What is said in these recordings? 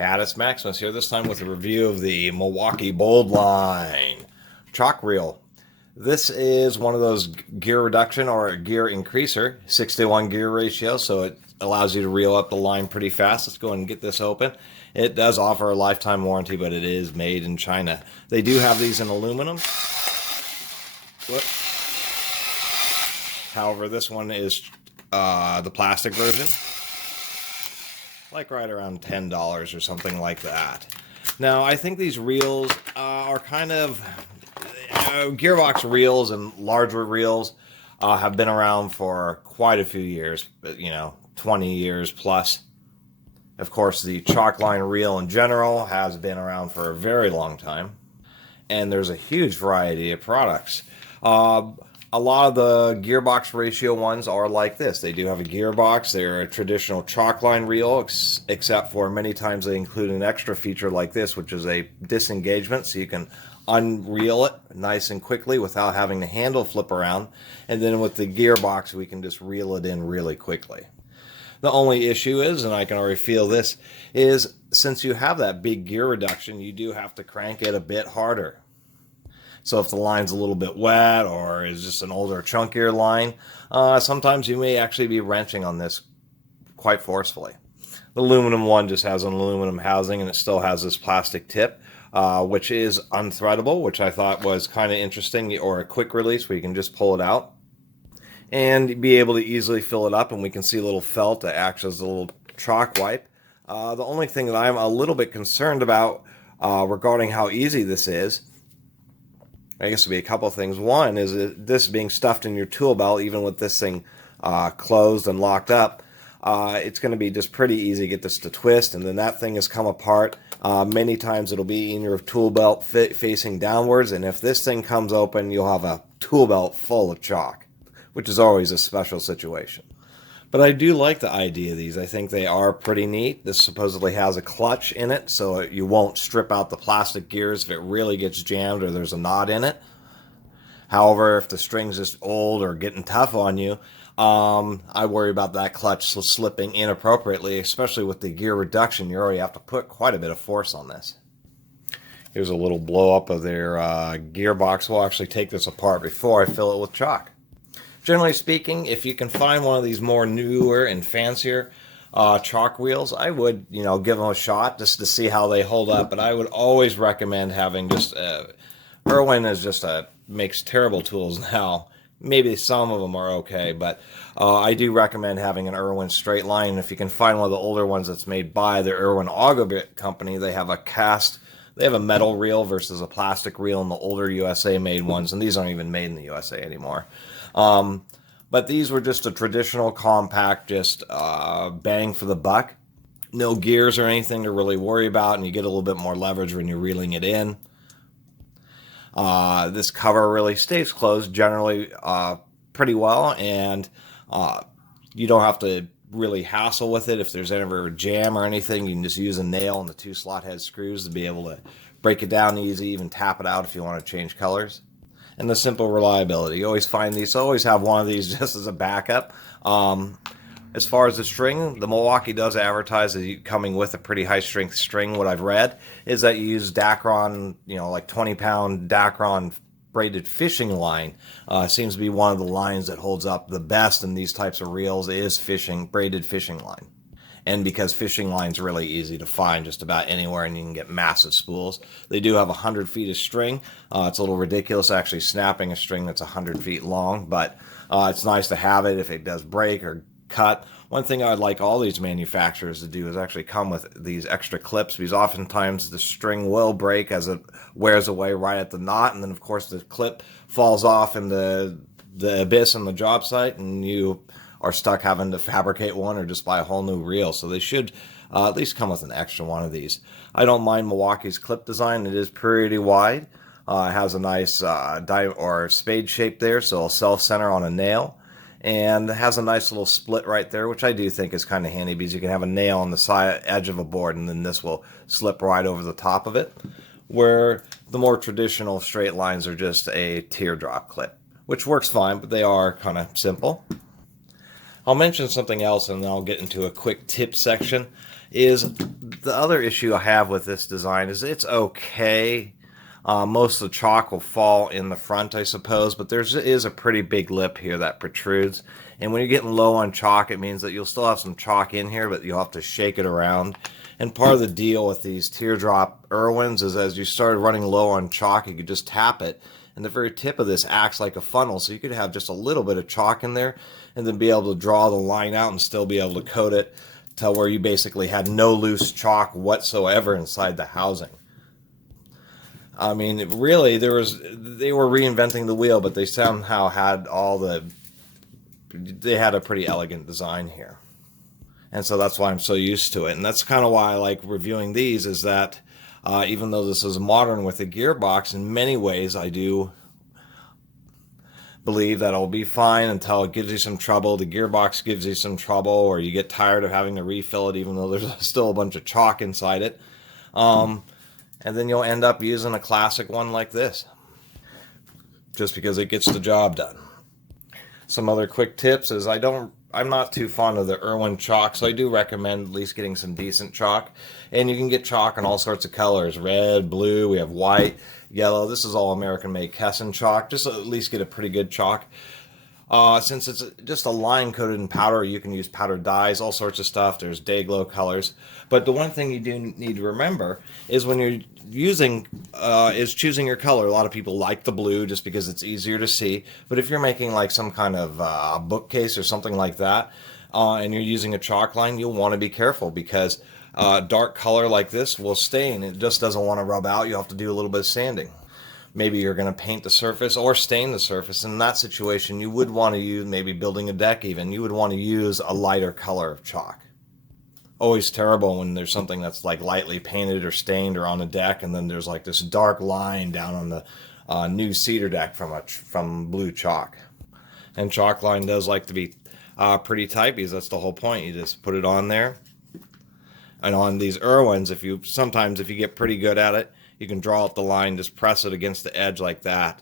Caddis Maximus here, this time with a review of the Milwaukee Bold Line chalk reel. This is one of those gear reduction or gear increaser, 6-to-1 gear ratio, so it allows you to reel up the line pretty fast. Let's go ahead and get this open. It does offer a lifetime warranty, but it is made in China. They do have these in aluminum. Whoop. However, this one is the plastic version. Like right around $10 or something like that. Now, I think these reels are kind of GearBox reels and larger reels have been around for quite a few years, 20 years plus. Of course, the chalk line reel in general has been around for a very long time, and there's a huge variety of products. A lot of the GearBox ratio ones are like this. They do have a GearBox. They're a traditional chalk line reel, except for many times they include an extra feature like this, which is a disengagement, so you can unreel it nice and quickly without having the handle flip around. And then with the GearBox, we can just reel it in really quickly. The only issue is, and I can already feel this, is since you have that big gear reduction, you do have to crank it a bit harder. So if the line's a little bit wet or is just an older, chunkier line, sometimes you may actually be wrenching on this quite forcefully. The aluminum one just has an aluminum housing and it still has this plastic tip, which is unthreadable, which I thought was kind of interesting, or a quick release where you can just pull it out and be able to easily fill it up, and we can see a little felt that acts as a little chalk wipe. The only thing that I'm a little bit concerned about regarding how easy this is, I guess would be a couple of things. One is this being stuffed in your tool belt, even with this thing closed and locked up, it's going to be just pretty easy to get this to twist, and then that thing has come apart. Many times it'll be in your tool belt facing downwards, and if this thing comes open, you'll have a tool belt full of chalk, which is always a special situation. But I do like the idea of these. I think they are pretty neat. This supposedly has a clutch in it, so you won't strip out the plastic gears if it really gets jammed or there's a knot in it. However, if the string's just old or getting tough on you, I worry about that clutch slipping inappropriately, especially with the gear reduction. You already have to put quite a bit of force on this. Here's a little blow up of their gearbox. We'll actually take this apart before I fill it with chalk. Generally speaking, if you can find one of these more newer and fancier chalk wheels, I would, give them a shot just to see how they hold up. But I would always recommend having just Irwin is just makes terrible tools now. Maybe some of them are okay, but I do recommend having an Irwin straight line. If you can find one of the older ones that's made by the Irwin Auger company, they have a metal reel versus a plastic reel in the older USA made ones, and these aren't even made in the USA anymore. But these were just a traditional compact, just bang for the buck. No gears or anything to really worry about, and you get a little bit more leverage when you're reeling it in. This cover really stays closed generally pretty well, and you don't have to really hassle with it. If there's ever a jam or anything, you can just use a nail and the 2 slot head screws to be able to break it down easy, even tap it out if you want to change colors. And the simple reliability. You always find these, so always have one of these just as a backup. As far as the string, the Milwaukee does advertise as coming with a pretty high strength string. What I've read is that you use Dacron, like 20-pound Dacron braided fishing line. Seems to be one of the lines that holds up the best in these types of reels is braided fishing line. And because fishing line's really easy to find just about anywhere, and you can get massive spools. They do have 100 feet of string. It's a little ridiculous actually snapping a string that's 100 feet long, but it's nice to have it if it does break or cut. One thing I'd like all these manufacturers to do is actually come with these extra clips, because oftentimes the string will break as it wears away right at the knot, and then of course the clip falls off in the abyss on the job site, and you are stuck having to fabricate one or just buy a whole new reel. So they should at least come with an extra one of these. I don't mind Milwaukee's clip design. It is pretty wide. It has a nice spade shape there, so it'll self-center on a nail. And it has a nice little split right there, which I do think is kind of handy, because you can have a nail on the side edge of a board, and then this will slip right over the top of it, where the more traditional straight lines are just a teardrop clip, which works fine, but they are kind of simple. I'll mention something else and then I'll get into a quick tip section. Is the other issue I have with this design is it's okay. Most of the chalk will fall in the front, I suppose, but there is a pretty big lip here that protrudes. And when you're getting low on chalk, it means that you'll still have some chalk in here, but you'll have to shake it around. And part of the deal with these teardrop Irwins is as you started running low on chalk, you could just tap it. And the very tip of this acts like a funnel, so you could have just a little bit of chalk in there and then be able to draw the line out and still be able to coat it to where you basically had no loose chalk whatsoever inside the housing. I mean, really, they were reinventing the wheel, but they somehow had they had a pretty elegant design here. And so that's why I'm so used to it. And that's kind of why I like reviewing these, is that even though this is modern with the GearBox, in many ways I do believe that it'll be fine until it gives you some trouble. The GearBox gives you some trouble, or you get tired of having to refill it even though there's still a bunch of chalk inside it. And then you'll end up using a classic one like this, just because it gets the job done. Some other quick tips is I'm not too fond of the Irwin chalk, so I do recommend at least getting some decent chalk. And you can get chalk in all sorts of colors: red, blue, we have white, yellow. This is all American-made Kesson chalk. Just at least get a pretty good chalk. Since it's just a line coated in powder, you can use powdered dyes, all sorts of stuff. There's day glow colors. But the one thing you do need to remember is when you're using, is choosing your color. A lot of people like the blue just because it's easier to see. But if you're making like some kind of bookcase or something like that, and you're using a chalk line, you'll want to be careful because dark color like this will stain. It just doesn't want to rub out. You'll have to do a little bit of sanding. Maybe you're going to paint the surface or stain the surface. In that situation, you would want to use, maybe building a deck even, you would want to use a lighter color of chalk. Always terrible when there's something that's like lightly painted or stained or on a deck, and then there's like this dark line down on the new cedar deck from blue chalk. And chalk line does like to be pretty tight, because that's the whole point. You just put it on there. And on these Irwins, if you get pretty good at it, you can draw out the line, just press it against the edge like that,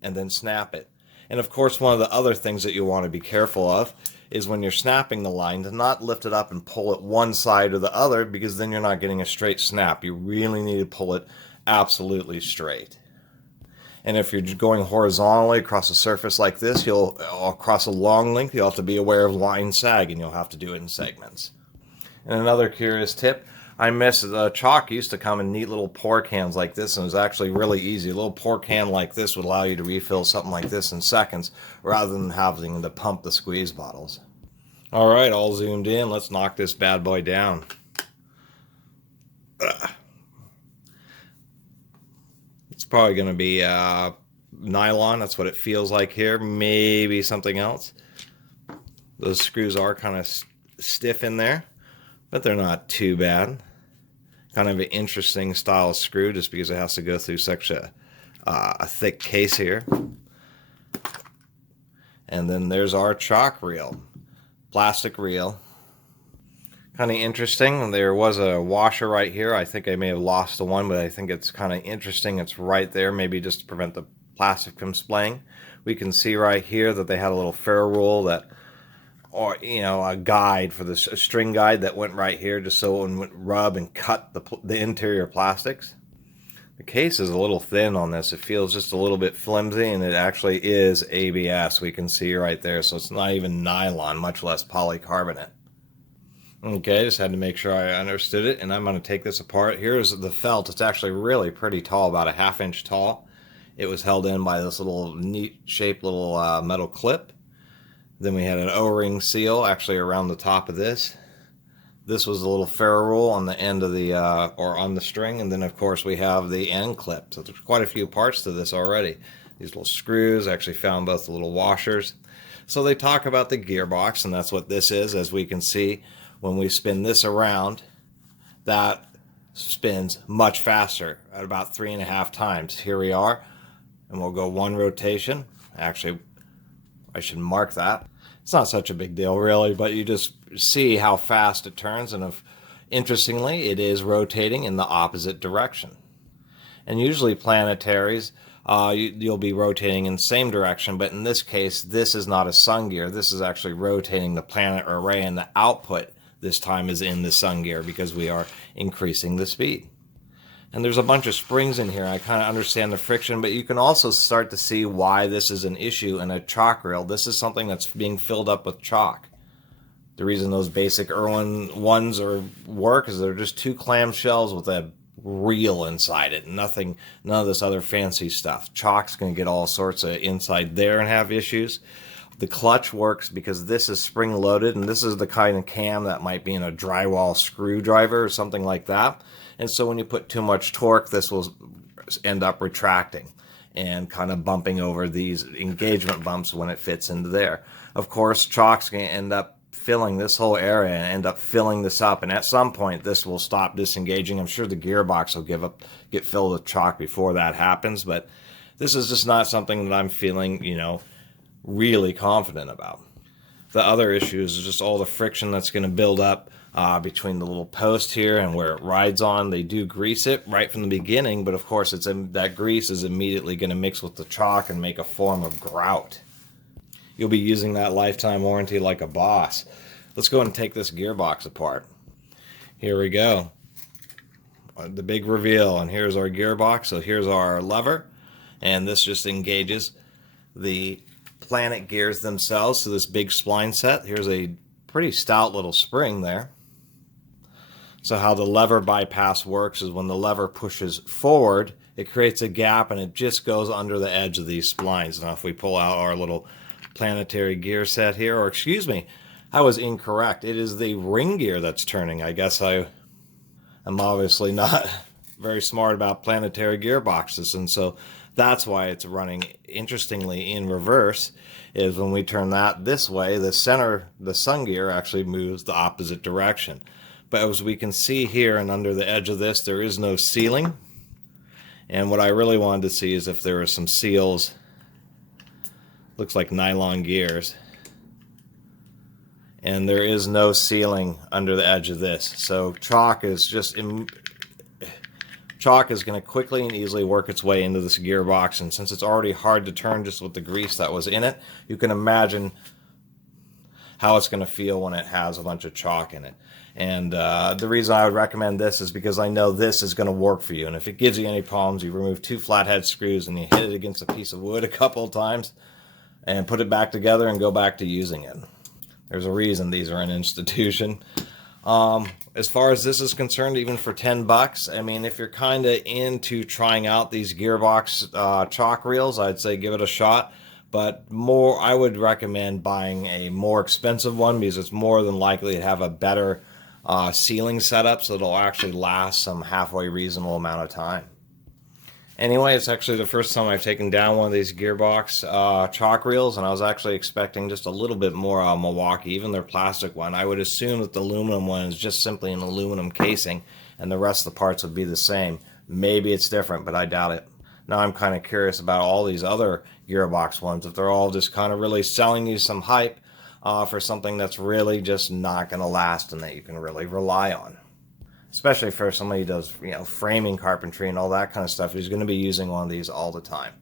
and then snap it. And of course, one of the other things that you want to be careful of is when you're snapping the line, to not lift it up and pull it one side or the other, because then you're not getting a straight snap. You really need to pull it absolutely straight. And if you're going horizontally across a surface like this, across a long length, you'll have to be aware of line sag, and you'll have to do it in segments. And another curious tip, I miss the chalk used to come in neat little pour cans like this, and it was actually really easy. A little pour can like this would allow you to refill something like this in seconds, rather than having to pump the squeeze bottles. All right, all zoomed in. Let's knock this bad boy down. It's probably going to be nylon. That's what it feels like here. Maybe something else. Those screws are kind of stiff in there, but they're not too bad. Kind of an interesting style screw, just because it has to go through such a thick case here. And then there's our chalk reel, plastic reel. Kind of interesting. There was a washer right here. I think I may have lost the one, but I think it's kind of interesting. It's right there, maybe just to prevent the plastic from splaying. We can see right here that they had a little ferro rule that, or a guide for this, a string guide that went right here, just so it wouldn't rub and cut the interior plastics. The case is a little thin on this. It feels just a little bit flimsy, and it actually is ABS. We can see right there, so it's not even nylon, much less polycarbonate. Okay, just had to make sure I understood it, and I'm going to take this apart. Here's the felt. It's actually really pretty tall, about a ½ inch tall. It was held in by this little neat shaped little metal clip. Then we had an O-ring seal actually around the top of this. This was a little ferro rule on the end of the, or on the string. And then of course we have the end clip. So there's quite a few parts to this already. These little screws, I actually found both the little washers. So they talk about the GearBox, and that's what this is. As we can see, when we spin this around, that spins much faster at about 3.5 times. Here we are, and we'll go one rotation. Actually, I should mark that. It's not such a big deal really, but you just see how fast it turns, and interestingly, it is rotating in the opposite direction. And usually planetaries you'll be rotating in the same direction. But in this case, this is not a sun gear. This is actually rotating the planet array, and the output this time is in the sun gear because we are increasing the speed. And there's a bunch of springs in here. I kind of understand the friction, but you can also start to see why this is an issue in a chalk reel. This is something that's being filled up with chalk. The reason those basic Irwin ones work is they're just two clamshells with a reel inside it. None of this other fancy stuff. Chalk's going to get all sorts of inside there and have issues. The clutch works because this is spring loaded, and this is the kind of cam that might be in a drywall screwdriver or something like that. And so when you put too much torque, this will end up retracting and kind of bumping over these engagement bumps when it fits into there. Of course, chalk's going to end up filling this whole area and end up filling this up, and at some point this will stop disengaging. I'm sure the gearbox will get filled with chalk before that happens, but this is just not something that I'm feeling, really confident about. The other issue is just all the friction that's going to build up between the little post here and where it rides on. They do grease it right from the beginning, but of course that grease is immediately going to mix with the chalk and make a form of grout. You'll be using that lifetime warranty like a boss. Let's go and take this gearbox apart. Here we go. The big reveal, and here's our gearbox. So here's our lever, and this just engages the planet gears themselves to this big spline set. Here's a pretty stout little spring there. So how the lever bypass works is when the lever pushes forward, it creates a gap and it just goes under the edge of these splines. Now if we pull out our little planetary gear set here, or excuse me, I was incorrect. It is the ring gear that's turning. I guess I'm obviously not very smart about planetary gearboxes, and so that's why it's running, interestingly, in reverse. Is when we turn that this way, the sun gear actually moves the opposite direction. But as we can see here and under the edge of this, there is no sealing. And what I really wanted to see is if there were some seals. Looks like nylon gears. And there is no sealing under the edge of this. So chalk is going to quickly and easily work its way into this gearbox, and since it's already hard to turn just with the grease that was in it, you can imagine how it's going to feel when it has a bunch of chalk in it. And the reason I would recommend this is because I know this is going to work for you, and if it gives you any problems, you remove 2 flathead screws and you hit it against a piece of wood a couple of times and put it back together and go back to using it. There's a reason these are an institution. As far as this is concerned, even for $10, I mean, if you're kind of into trying out these gearbox chalk reels, I'd say give it a shot. But I would recommend buying a more expensive one because it's more than likely to have a better sealing setup, so it'll actually last some halfway reasonable amount of time. Anyway, it's actually the first time I've taken down one of these gearbox chalk reels, and I was actually expecting just a little bit more Milwaukee, even their plastic one. I would assume that the aluminum one is just simply an aluminum casing, and the rest of the parts would be the same. Maybe it's different, but I doubt it. Now I'm kind of curious about all these other gearbox ones, if they're all just kind of really selling you some hype for something that's really just not going to last and that you can really rely on. Especially for somebody who does, framing carpentry and all that kind of stuff, who's going to be using one of these all the time.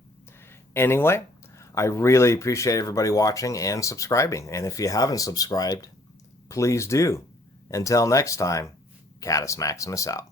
Anyway, I really appreciate everybody watching and subscribing. And if you haven't subscribed, please do. Until next time, Catus Maximus out.